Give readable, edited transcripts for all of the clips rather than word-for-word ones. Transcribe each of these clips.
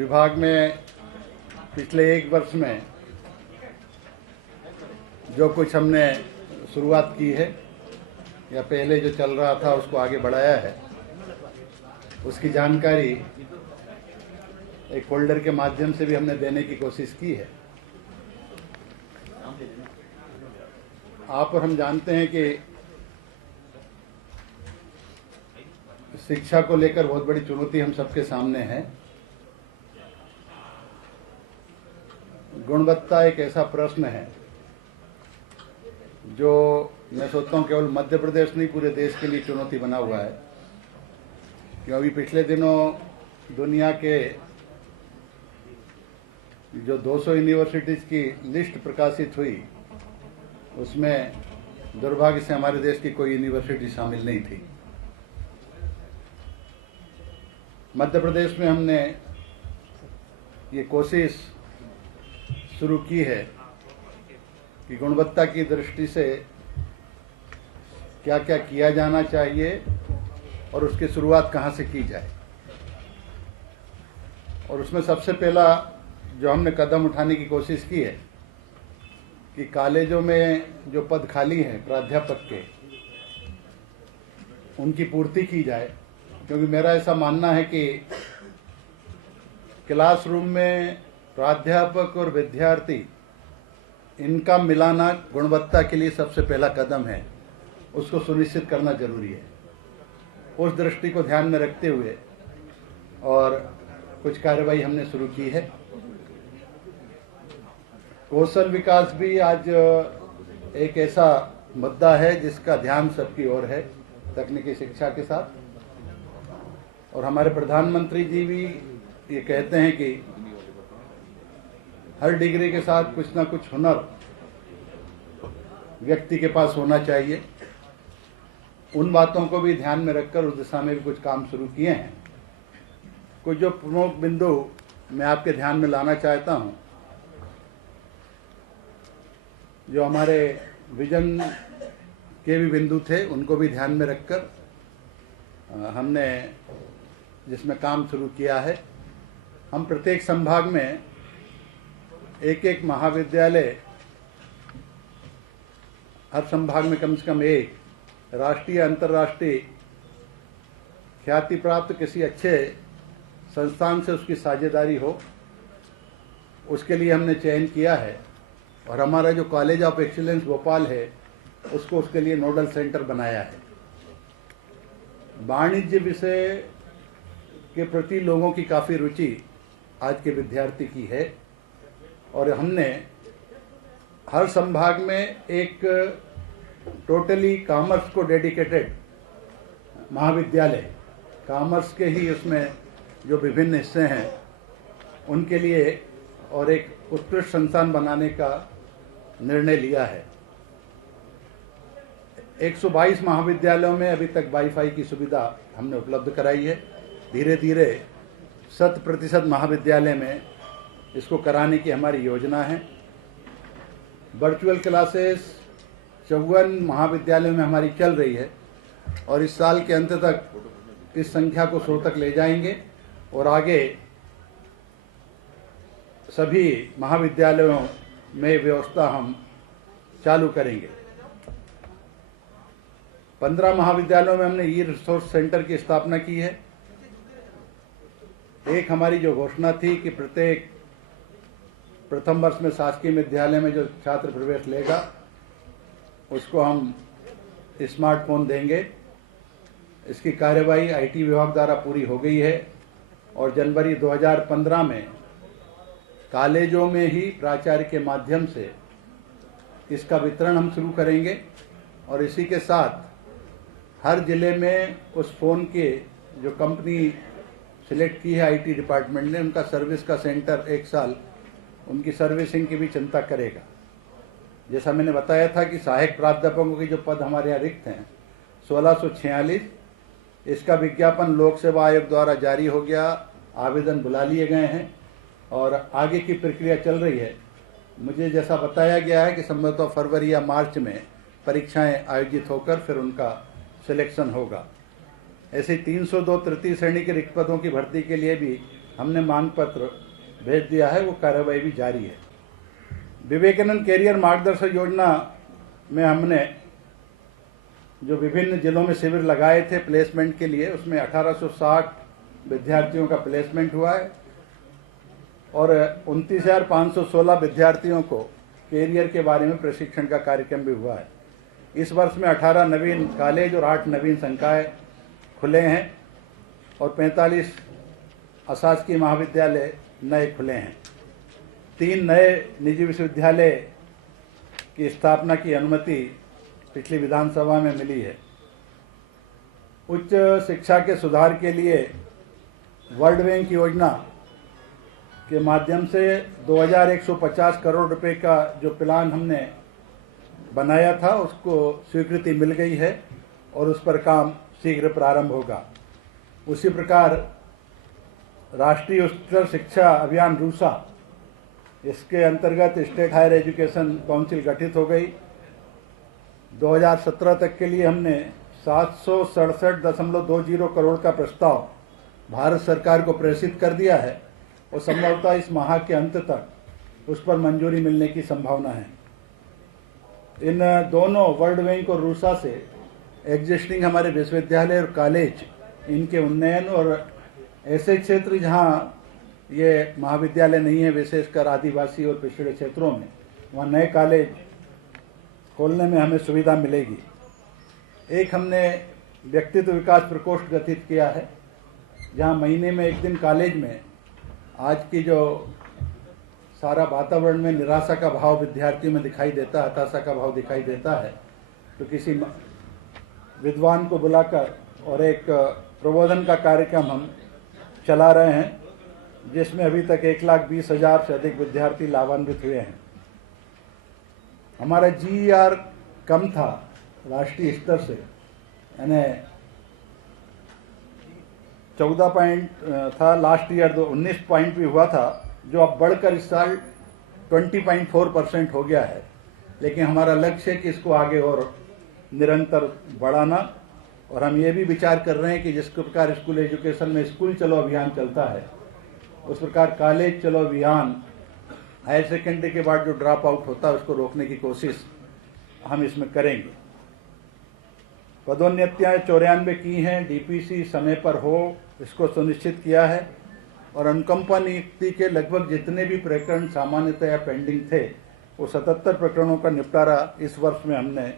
विभाग में पिछले एक वर्ष में जो कुछ हमने शुरुआत की है या पहले जो चल रहा था उसको आगे बढ़ाया है, उसकी जानकारी एक फोल्डर के माध्यम से भी हमने देने की कोशिश की है। आप और हम जानते हैं कि शिक्षा को लेकर बहुत बड़ी चुनौती हम सबके सामने है। गुणवत्ता एक ऐसा प्रश्न है जो मैं सोचता हूँ केवल मध्य प्रदेश नहीं पूरे देश के लिए चुनौती बना हुआ है। क्योंकि अभी पिछले दिनों दुनिया के जो 200 यूनिवर्सिटीज़ की लिस्ट प्रकाशित हुई, उसमें दुर्भाग्य से हमारे देश की कोई यूनिवर्सिटी शामिल नहीं थी। मध्य प्रदेश में हमने ये कोशिश शुरू की है कि गुणवत्ता की दृष्टि से क्या क्या किया जाना चाहिए और उसकी शुरुआत कहाँ से की जाए। और उसमें सबसे पहला जो हमने कदम उठाने की कोशिश की है कि कॉलेजों में जो पद खाली हैं प्राध्यापक के, उनकी पूर्ति की जाए। क्योंकि मेरा ऐसा मानना है कि क्लासरूम में प्राध्यापक और विद्यार्थी, इनका मिलाना गुणवत्ता के लिए सबसे पहला कदम है, उसको सुनिश्चित करना जरूरी है। उस दृष्टि को ध्यान में रखते हुए और कुछ कार्रवाई हमने शुरू की है। कौशल विकास भी आज एक ऐसा मुद्दा है जिसका ध्यान सबकी ओर है, तकनीकी शिक्षा के साथ। और हमारे प्रधानमंत्री जी भी ये कहते हैं कि हर डिग्री के साथ कुछ ना कुछ हुनर व्यक्ति के पास होना चाहिए। उन बातों को भी ध्यान में रखकर उस दिशा में भी कुछ काम शुरू किए हैं। कुछ जो प्रमुख बिंदु मैं आपके ध्यान में लाना चाहता हूं, जो हमारे विजन के भी बिंदु थे, उनको भी ध्यान में रखकर हमने जिसमें काम शुरू किया है। हम प्रत्येक संभाग में एक एक महाविद्यालय, हर संभाग में कम से कम एक राष्ट्रीय अंतर्राष्ट्रीय ख्याति प्राप्त किसी अच्छे संस्थान से उसकी साझेदारी हो, उसके लिए हमने चयन किया है। और हमारा जो कॉलेज ऑफ एक्सीलेंस भोपाल है, उसको उसके लिए नोडल सेंटर बनाया है। वाणिज्य विषय के प्रति लोगों की काफ़ी रुचि आज के विद्यार्थी की है और हमने हर संभाग में एक टोटली कॉमर्स को डेडिकेटेड महाविद्यालय, कॉमर्स के ही उसमें जो विभिन्न हिस्से हैं उनके लिए और एक उत्कृष्ट संस्थान बनाने का निर्णय लिया है। 122 महाविद्यालयों में अभी तक वाईफाई की सुविधा हमने उपलब्ध कराई है। धीरे धीरे 100% महाविद्यालय में इसको कराने की हमारी योजना है। वर्चुअल क्लासेस 54 महाविद्यालयों में हमारी चल रही है और इस साल के अंत तक इस संख्या को 100 तक ले जाएंगे और आगे सभी महाविद्यालयों में व्यवस्था हम चालू करेंगे। 15 महाविद्यालयों में हमने ई रिसोर्स सेंटर की स्थापना की है। एक हमारी जो घोषणा थी कि प्रत्येक प्रथम वर्ष में शासकीय विद्यालय में जो छात्र प्रवेश लेगा उसको हम स्मार्टफोन देंगे। इसकी कार्यवाही आईटी विभाग द्वारा पूरी हो गई है और जनवरी 2015 में कॉलेजों में ही प्राचार्य के माध्यम से इसका वितरण हम शुरू करेंगे। और इसी के साथ हर जिले में उस फोन के जो कंपनी सिलेक्ट की है आईटी डिपार्टमेंट ने, उनका सर्विस का सेंटर एक साल उनकी सर्विसिंग की भी चिंता करेगा। जैसा मैंने बताया था कि सहायक प्राध्यापकों के जो पद हमारे यहाँ रिक्त हैं 1646, इसका विज्ञापन लोक सेवा आयोग द्वारा जारी हो गया, आवेदन बुला लिए गए हैं और आगे की प्रक्रिया चल रही है। मुझे जैसा बताया गया है कि संभवतः फरवरी या मार्च में परीक्षाएं आयोजित होकर फिर उनका सिलेक्शन होगा। ऐसे 302 तृतीय श्रेणी के रिक्त पदों की भर्ती के लिए भी हमने मांग पत्र भेज दिया है, वो कार्रवाई भी जारी है। विवेकानंद कैरियर मार्गदर्शक योजना में हमने जो विभिन्न जिलों में शिविर लगाए थे प्लेसमेंट के लिए, उसमें 1860 विद्यार्थियों का प्लेसमेंट हुआ है और 29,516 विद्यार्थियों को कैरियर के बारे में प्रशिक्षण का कार्यक्रम भी हुआ है। इस वर्ष में 18 नवीन कॉलेज और 8 नवीन संकाय खुले हैं और 45 अशासकीय महाविद्यालय नए खुले हैं। 3 नए निजी विश्वविद्यालय की स्थापना की अनुमति पिछली विधानसभा में मिली है। उच्च शिक्षा के सुधार के लिए वर्ल्ड बैंक योजना के माध्यम से 2150 करोड़ रुपए का जो प्लान हमने बनाया था उसको स्वीकृति मिल गई है और उस पर काम शीघ्र प्रारंभ होगा। उसी प्रकार राष्ट्रीय उच्चतर शिक्षा अभियान रूसा, इसके अंतर्गत स्टेट हायर एजुकेशन काउंसिल गठित हो गई। 2017 तक के लिए हमने 767.20 करोड़ का प्रस्ताव भारत सरकार को प्रेषित कर दिया है और संभवतः इस माह के अंत तक उस पर मंजूरी मिलने की संभावना है। इन दोनों वर्ल्ड बैंक और रूसा से एग्जिस्टिंग हमारे विश्वविद्यालय और कॉलेज, इनके उन्नयन और ऐसे क्षेत्र जहां ये महाविद्यालय नहीं है, विशेषकर आदिवासी और पिछड़े क्षेत्रों में, वहाँ नए कॉलेज खोलने में हमें सुविधा मिलेगी। एक हमने व्यक्तित्व विकास प्रकोष्ठ गठित किया है, जहाँ महीने में एक दिन कॉलेज में आज की जो सारा वातावरण में निराशा का भाव विद्यार्थियों में दिखाई देता है, हताशा का भाव दिखाई देता है, तो किसी विद्वान को बुलाकर और एक प्रबोधन का कार्यक्रम हम चला रहे हैं, जिसमें अभी तक 1,20,000 से अधिक विद्यार्थी लाभान्वित हुए हैं। हमारा GER कम था राष्ट्रीय स्तर से, यानी 14 पॉइंट था लास्ट ईयर, 19 पॉइंट भी हुआ था, जो अब बढ़कर इस साल 20.4% हो गया है। लेकिन हमारा लक्ष्य है कि इसको आगे और निरंतर बढ़ाना, और हम ये भी विचार कर रहे हैं कि जिस प्रकार स्कूल एजुकेशन में स्कूल चलो अभियान चलता है, उस प्रकार कॉलेज चलो अभियान, हायर सेकेंडरी के बाद जो ड्रॉप आउट होता है उसको रोकने की कोशिश हम इसमें करेंगे। पदोन्नतियाँ 94 की हैं, DPC समय पर हो इसको सुनिश्चित किया है, और अनुकंपा नियुक्ति के लगभग जितने भी प्रकरण सामान्यतया पेंडिंग थे, वो 77 प्रकरणों का निपटारा इस वर्ष में हमने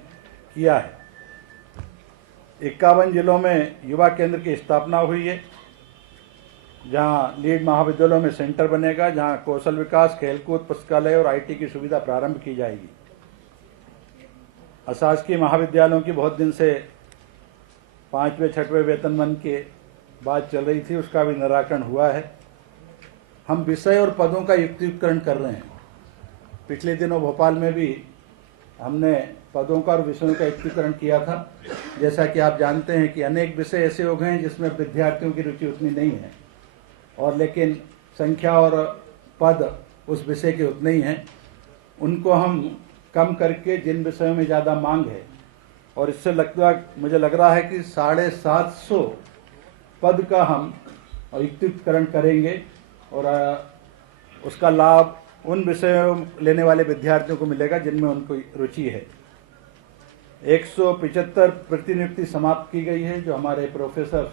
किया है। 51 जिलों में युवा केंद्र की स्थापना हुई है, जहां लीड महाविद्यालयों में सेंटर बनेगा, जहां कौशल विकास, खेलकूद, पुस्तकालय और IT की सुविधा प्रारंभ की जाएगी। अशासकीय महाविद्यालयों की बहुत दिन से 5वें 6वें वेतनमान की बात चल रही थी, उसका भी निराकरण हुआ है। हम विषय और पदों का युक्तिकरण कर रहे हैं। पिछले दिनों भोपाल में भी हमने पदों का और विषयों का युक्तिकरण किया था। जैसा कि आप जानते हैं कि अनेक विषय ऐसे हो गए हैं जिसमें विद्यार्थियों की रुचि उतनी नहीं है, और लेकिन संख्या और पद उस विषय के उतने ही हैं। उनको हम कम करके जिन विषयों में ज़्यादा मांग है, और इससे मुझे लग रहा है कि 750 पद का हम युक्तिकरण करेंगे, और उसका लाभ उन विषयों लेने वाले विद्यार्थियों को मिलेगा जिनमें उनको रुचि है। 175 प्रतिनियुक्ति समाप्त की गई है, जो हमारे प्रोफेसर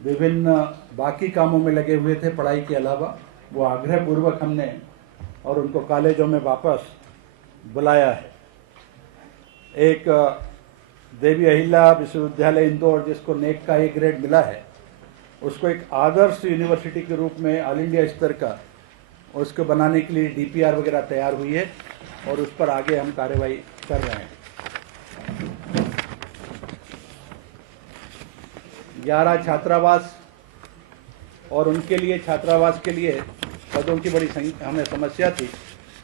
विभिन्न बाकी कामों में लगे हुए थे पढ़ाई के अलावा, वो आग्रहपूर्वक हमने और उनको कॉलेजों में वापस बुलाया है। एक देवी अहिल्या विश्वविद्यालय इंदौर, जिसको नेक का A ग्रेड मिला है, उसको एक आदर्श यूनिवर्सिटी के रूप में ऑल इंडिया स्तर का उसको बनाने के लिए DPR वगैरह तैयार हुई है, और उस पर आगे हम कार्रवाई कर रहे हैं। 11 छात्रावास, और उनके लिए छात्रावास के लिए पदों की बड़ी हमें समस्या थी,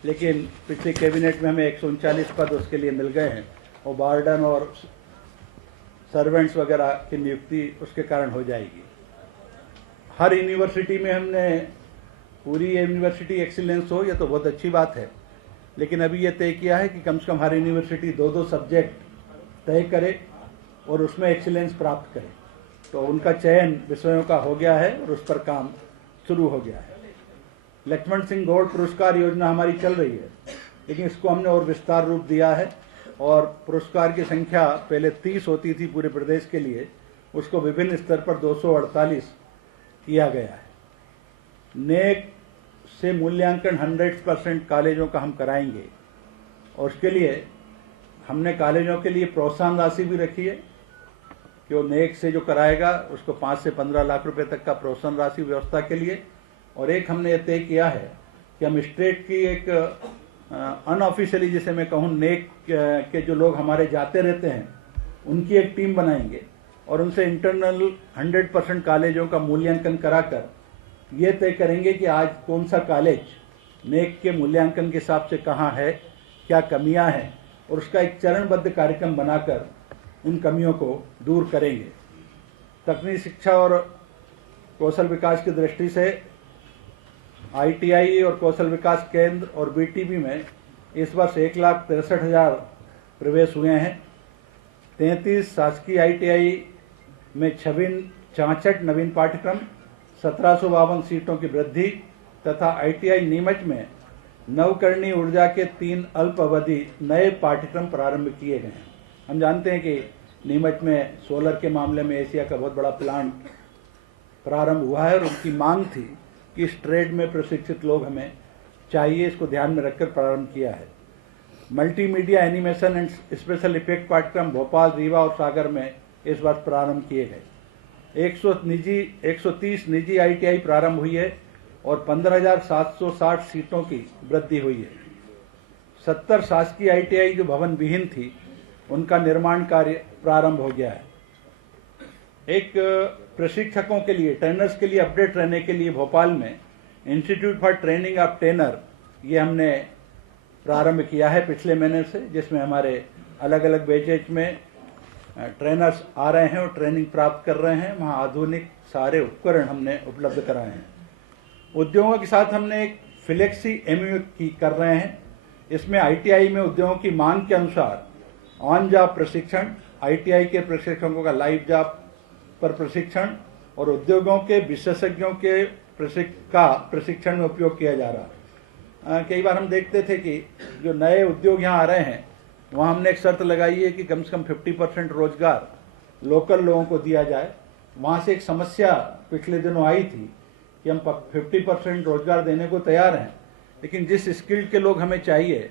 लेकिन पिछले कैबिनेट में हमें 139 पद उसके लिए मिल गए हैं, और वार्डन और सर्वेंट्स वगैरह की नियुक्ति उसके कारण हो जाएगी। हर यूनिवर्सिटी में हमने पूरी यूनिवर्सिटी एक्सीलेंस हो, यह तो बहुत अच्छी बात है, लेकिन अभी ये तय किया है कि कम से कम हर यूनिवर्सिटी 2-2 सब्जेक्ट तय करे और उसमें एक्सीलेंस प्राप्त करे। तो उनका चयन विषयों का हो गया है और उस पर काम शुरू हो गया है। लक्ष्मण सिंह गौड़ पुरस्कार योजना हमारी चल रही है, लेकिन इसको हमने और विस्तार रूप दिया है और पुरस्कार की संख्या पहले 30 होती थी पूरे प्रदेश के लिए, उसको विभिन्न स्तर पर 248 किया गया है। नेक से मूल्यांकन 100% कॉलेजों का हम कराएंगे और उसके लिए हमने कॉलेजों के लिए प्रोत्साहन राशि भी रखी है कि वो नेक से जो कराएगा उसको 5 से 15 लाख रुपए तक का प्रोत्साहन राशि व्यवस्था के लिए। और एक हमने ये तय किया है कि हम स्टेट की एक अनऑफिशियली, जिसे मैं कहूँ, नेक के जो लोग हमारे जाते रहते हैं उनकी एक टीम बनाएंगे और उनसे इंटरनल 100% कॉलेजों का मूल्यांकन कराकर ये तय करेंगे कि आज कौन सा कॉलेज नेक के मूल्यांकन के हिसाब से कहाँ है, क्या कमियां हैं, और उसका एक चरणबद्ध कार्यक्रम बनाकर उन कमियों को दूर करेंगे। तकनीकी शिक्षा और कौशल विकास की दृष्टि से ITI और कौशल विकास केंद्र और BTB में इस वर्ष 1,63,000 प्रवेश हुए हैं। 33 शासकीय ITI में 66 नवीन पाठ्यक्रम, 1752 सीटों की वृद्धि तथा ITI नीमच में नवकरणीय ऊर्जा के 3 अल्प अवधि नए पाठ्यक्रम प्रारंभ किए गए हैं। हम जानते हैं कि नीमच में सोलर के मामले में एशिया का बहुत बड़ा प्लांट प्रारंभ हुआ है और उनकी मांग थी कि इस ट्रेड में प्रशिक्षित लोग हमें चाहिए, इसको ध्यान में रखकर प्रारंभ किया है। Multimedia animation and special effect पाठ्यक्रम भोपाल, रीवा और सागर में इस वर्ष प्रारंभ किए गए। 130 निजी ITI प्रारंभ हुई है और 15,760 सीटों की वृद्धि हुई है। 70 शासकीय ITI जो भवन विहीन थी उनका निर्माण कार्य प्रारंभ हो गया है। एक प्रशिक्षकों के लिए, ट्रेनर्स के लिए अपडेट रहने के लिए भोपाल में institute for training of trainer ये हमने प्रारंभ किया है पिछले महीने से, जिसमें हमारे अलग अलग बैचेज में ट्रेनर्स आ रहे हैं और ट्रेनिंग प्राप्त कर रहे हैं। वहाँ आधुनिक सारे उपकरण हमने उपलब्ध कराए हैं। उद्योगों के साथ हमने एक फ्लेक्सी MOU की कर रहे हैं। इसमें ITI में उद्योगों की मांग के अनुसार ऑन जॉब प्रशिक्षण, ITI के प्रशिक्षकों का लाइव जॉब पर प्रशिक्षण और उद्योगों के विशेषज्ञों के प्रशिक्षण में उपयोग किया जा रहा है। कई बार हम देखते थे कि जो नए उद्योग यहाँ आ रहे हैं वहाँ हमने एक शर्त लगाई है कि कम से कम 50% रोजगार लोकल लोगों को दिया जाए। वहाँ से एक समस्या पिछले दिनों आई थी कि हम 50% रोजगार देने को तैयार हैं, लेकिन जिस स्किल्ड के लोग हमें चाहिए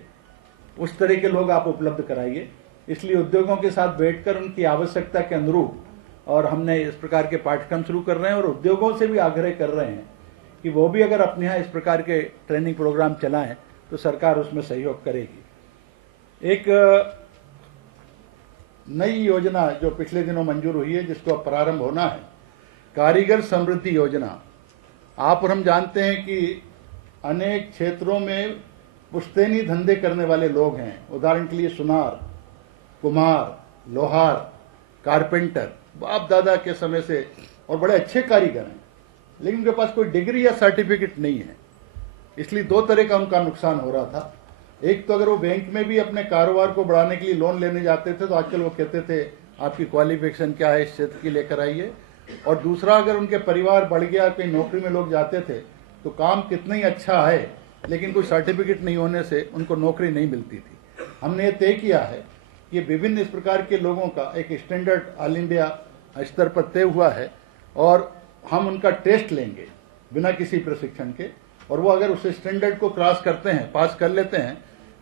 उस तरह के लोग आप उपलब्ध कराइए। इसलिए उद्योगों के साथ बैठकर उनकी आवश्यकता के अनुरूप और हमने इस प्रकार के पाठ्यक्रम शुरू कर रहे हैं और उद्योगों से भी आग्रह कर रहे हैं कि वो भी अगर अपने यहाँ इस प्रकार के ट्रेनिंग प्रोग्राम चलाएं तो सरकार उसमें सहयोग करेगी। एक नई योजना जो पिछले दिनों मंजूर हुई है, जिसको अब प्रारंभ होना है, कारीगर समृद्धि योजना। आप और हम जानते हैं कि अनेक क्षेत्रों में पुश्तैनी धंधे करने वाले लोग हैं। उदाहरण के लिए सुनार, कुम्हार, लोहार, कारपेंटर, बाप दादा के समय से और बड़े अच्छे कारीगर हैं, लेकिन उनके पास कोई डिग्री या सर्टिफिकेट नहीं है। इसलिए दो तरह का उनका नुकसान हो रहा था। एक तो अगर वो बैंक में भी अपने कारोबार को बढ़ाने के लिए लोन लेने जाते थे तो आजकल वो कहते थे आपकी क्वालिफिकेशन क्या है, इस क्षेत्र की लेकर आइए। और दूसरा, अगर उनके परिवार बढ़ गया, कहीं नौकरी में लोग जाते थे तो काम कितना ही अच्छा है लेकिन कोई सर्टिफिकेट नहीं होने से उनको नौकरी नहीं मिलती थी। हमने ये तय किया है कि विभिन्न इस प्रकार के लोगों का एक स्टैंडर्ड ऑल इंडिया स्तर पर तय हुआ है और हम उनका टेस्ट लेंगे बिना किसी प्रशिक्षण के, और वो अगर उस स्टैंडर्ड को क्रॉस करते हैं, पास कर लेते हैं,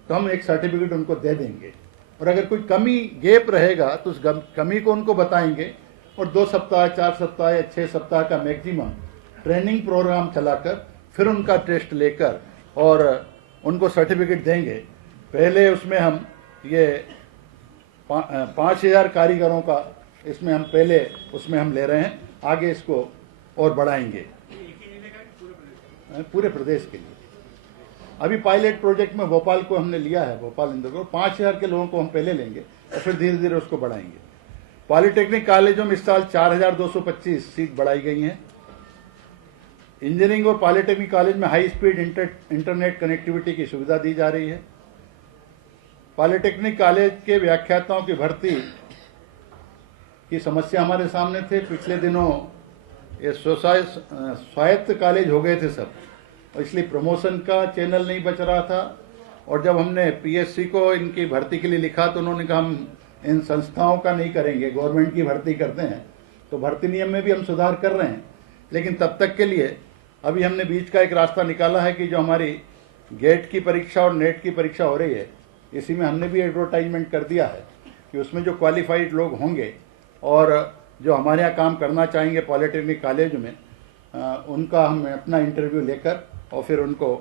तो हम एक सर्टिफिकेट उनको दे देंगे। और अगर कोई कमी, गैप रहेगा तो उस कमी को उनको बताएंगे और 2 सप्ताह, 4 सप्ताह या 6 सप्ताह का मैक्सिमम ट्रेनिंग प्रोग्राम चलाकर फिर उनका टेस्ट लेकर और उनको सर्टिफिकेट देंगे। पहले उसमें हम ये 5,000 कारीगरों का इसमें हम पहले उसमें हम ले रहे हैं, आगे इसको और बढ़ाएंगे पूरे प्रदेश के लिए। अभी पायलट प्रोजेक्ट में भोपाल को हमने लिया है, भोपाल इंदौर को 5,000 के लोगों को हम पहले लेंगे और फिर धीरे धीरे उसको बढ़ाएंगे। पॉलिटेक्निक कॉलेजों में इस साल 4,225 सीट बढ़ाई गई हैं। इंजीनियरिंग और पॉलिटेक्निक कॉलेज में हाई स्पीड इंटरनेट कनेक्टिविटी की सुविधा दी जा रही है। पॉलिटेक्निक कॉलेज के व्याख्याताओं की भर्ती की समस्या हमारे सामने थे। पिछले दिनों ये स्वायत्त कॉलेज हो गए थे सब, और इसलिए प्रमोशन का चैनल नहीं बच रहा था। और जब हमने पीएससी को इनकी भर्ती के लिए लिखा तो उन्होंने कहा हम इन संस्थाओं का नहीं करेंगे, गवर्नमेंट की भर्ती करते हैं। तो भर्ती नियम में भी हम सुधार कर रहे हैं, लेकिन तब तक के लिए अभी हमने बीच का एक रास्ता निकाला है कि जो हमारी गेट की परीक्षा और नेट की परीक्षा हो रही है, इसी में हमने भी एडवर्टाइजमेंट कर दिया है कि उसमें जो क्वालिफाइड लोग होंगे और जो हमारे यहाँ काम करना चाहेंगे पॉलिटेक्निक कॉलेज में, उनका हम अपना इंटरव्यू लेकर और फिर उनको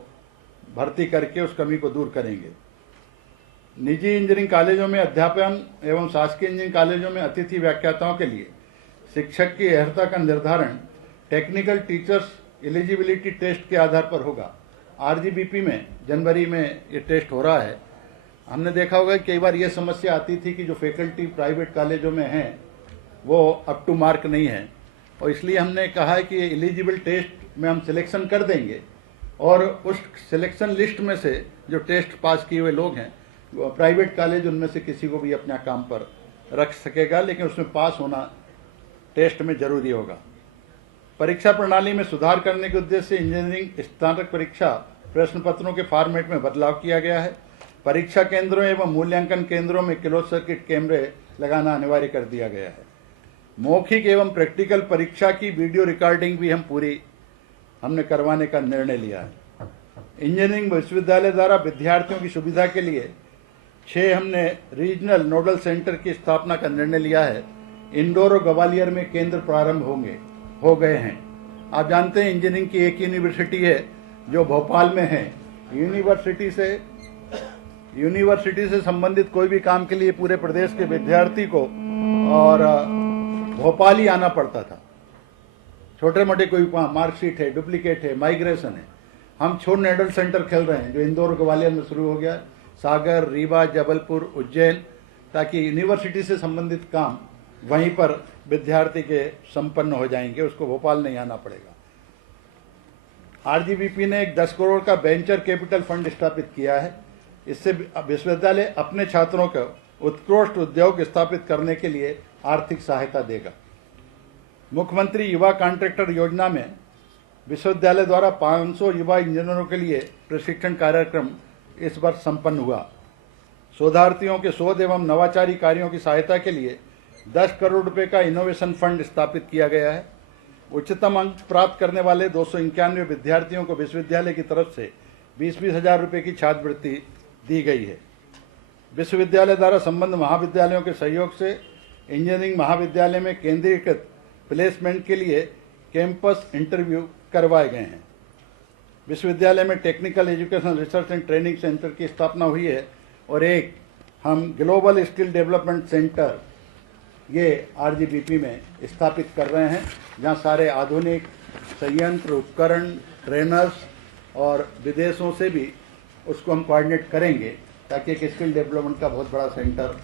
भर्ती करके उस कमी को दूर करेंगे। निजी इंजीनियरिंग कॉलेजों में अध्यापन एवं शासकीय इंजीनियरिंग कॉलेजों में अतिथि व्याख्याताओं के लिए शिक्षक की अर्हता का निर्धारण टेक्निकल टीचर्स एलिजिबिलिटी टेस्ट के आधार पर होगा। आरजीबीपी में जनवरी में ये टेस्ट हो रहा है। हमने देखा होगा कि कई बार ये समस्या आती थी कि जो फैकल्टी प्राइवेट कॉलेजों में हैं वो अप टू मार्क नहीं है, और इसलिए हमने कहा है कि एलिजिबल टेस्ट में हम सिलेक्शन कर देंगे और उस सिलेक्शन लिस्ट में से जो टेस्ट पास किए हुए लोग हैं प्राइवेट कॉलेज उनमें से किसी को भी अपना काम पर रख सकेगा, लेकिन उसमें पास होना टेस्ट में जरूरी होगा। परीक्षा प्रणाली में सुधार करने के उद्देश्य से इंजीनियरिंग स्नातक परीक्षा प्रश्न पत्रों के फॉर्मेट में बदलाव किया गया है। परीक्षा केंद्रों एवं मूल्यांकन केंद्रों में क्लोज सर्किट कैमरे लगाना अनिवार्य कर दिया गया है। मौखिक एवं प्रैक्टिकल परीक्षा की वीडियो रिकॉर्डिंग भी हमने करवाने का निर्णय लिया है। इंजीनियरिंग विश्वविद्यालय द्वारा विद्यार्थियों की सुविधा के लिए 6 हमने रीजनल नोडल सेंटर की स्थापना का निर्णय लिया है। इंदौर और ग्वालियर में केंद्र प्रारंभ हो गए हैं। आप जानते हैं इंजीनियरिंग की एक यूनिवर्सिटी है जो भोपाल में है। यूनिवर्सिटी से संबंधित कोई भी काम के लिए पूरे प्रदेश के विद्यार्थी को और भोपाल ही आना पड़ता था। छोटे मोटे कोई मार्कशीट है, डुप्लीकेट है, माइग्रेशन है। हम छोड़ नोडल सेंटर खेल रहे हैं जो इंदौर ग्वालियर में शुरू हो गया, सागर, रीवा, जबलपुर, उज्जैन, ताकि यूनिवर्सिटी से संबंधित काम वहीं पर विद्यार्थी के संपन्न हो जाएंगे, उसको भोपाल नहीं आना पड़ेगा। आरजीबीपी ने एक 10 करोड़ का वेंचर कैपिटल फंड स्थापित किया है। इससे विश्वविद्यालय अपने छात्रों को उत्कृष्ट उद्योग स्थापित करने के लिए आर्थिक सहायता देगा। मुख्यमंत्री युवा कॉन्ट्रैक्टर योजना में विश्वविद्यालय द्वारा 500 युवा इंजीनियरों के लिए प्रशिक्षण कार्यक्रम इस वर्ष संपन्न हुआ। शोधार्थियों के शोध एवं नवाचारी कार्यों की सहायता के लिए 10 करोड़ रुपए का इनोवेशन फंड स्थापित किया गया है। उच्चतम अंक प्राप्त करने वाले 291 विद्यार्थियों को विश्वविद्यालय की तरफ से 20-20 हजार रुपये की छात्रवृत्ति दी गई है। विश्वविद्यालय द्वारा संबद्ध महाविद्यालयों के सहयोग से इंजीनियरिंग महाविद्यालय में केंद्रीकृत प्लेसमेंट के लिए कैंपस इंटरव्यू करवाए गए हैं। विश्वविद्यालय में technical education research and training centre की स्थापना हुई है और एक हम ग्लोबल स्किल डेवलपमेंट सेंटर ये आरजीबीपी में स्थापित कर रहे हैं, जहां सारे आधुनिक संयंत्र, उपकरण, ट्रेनर्स और विदेशों से भी उसको हम कोऑर्डिनेट करेंगे ताकि एक स्किल डेवलपमेंट का बहुत बड़ा सेंटर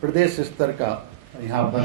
प्रदेश स्तर का यहाँ बन।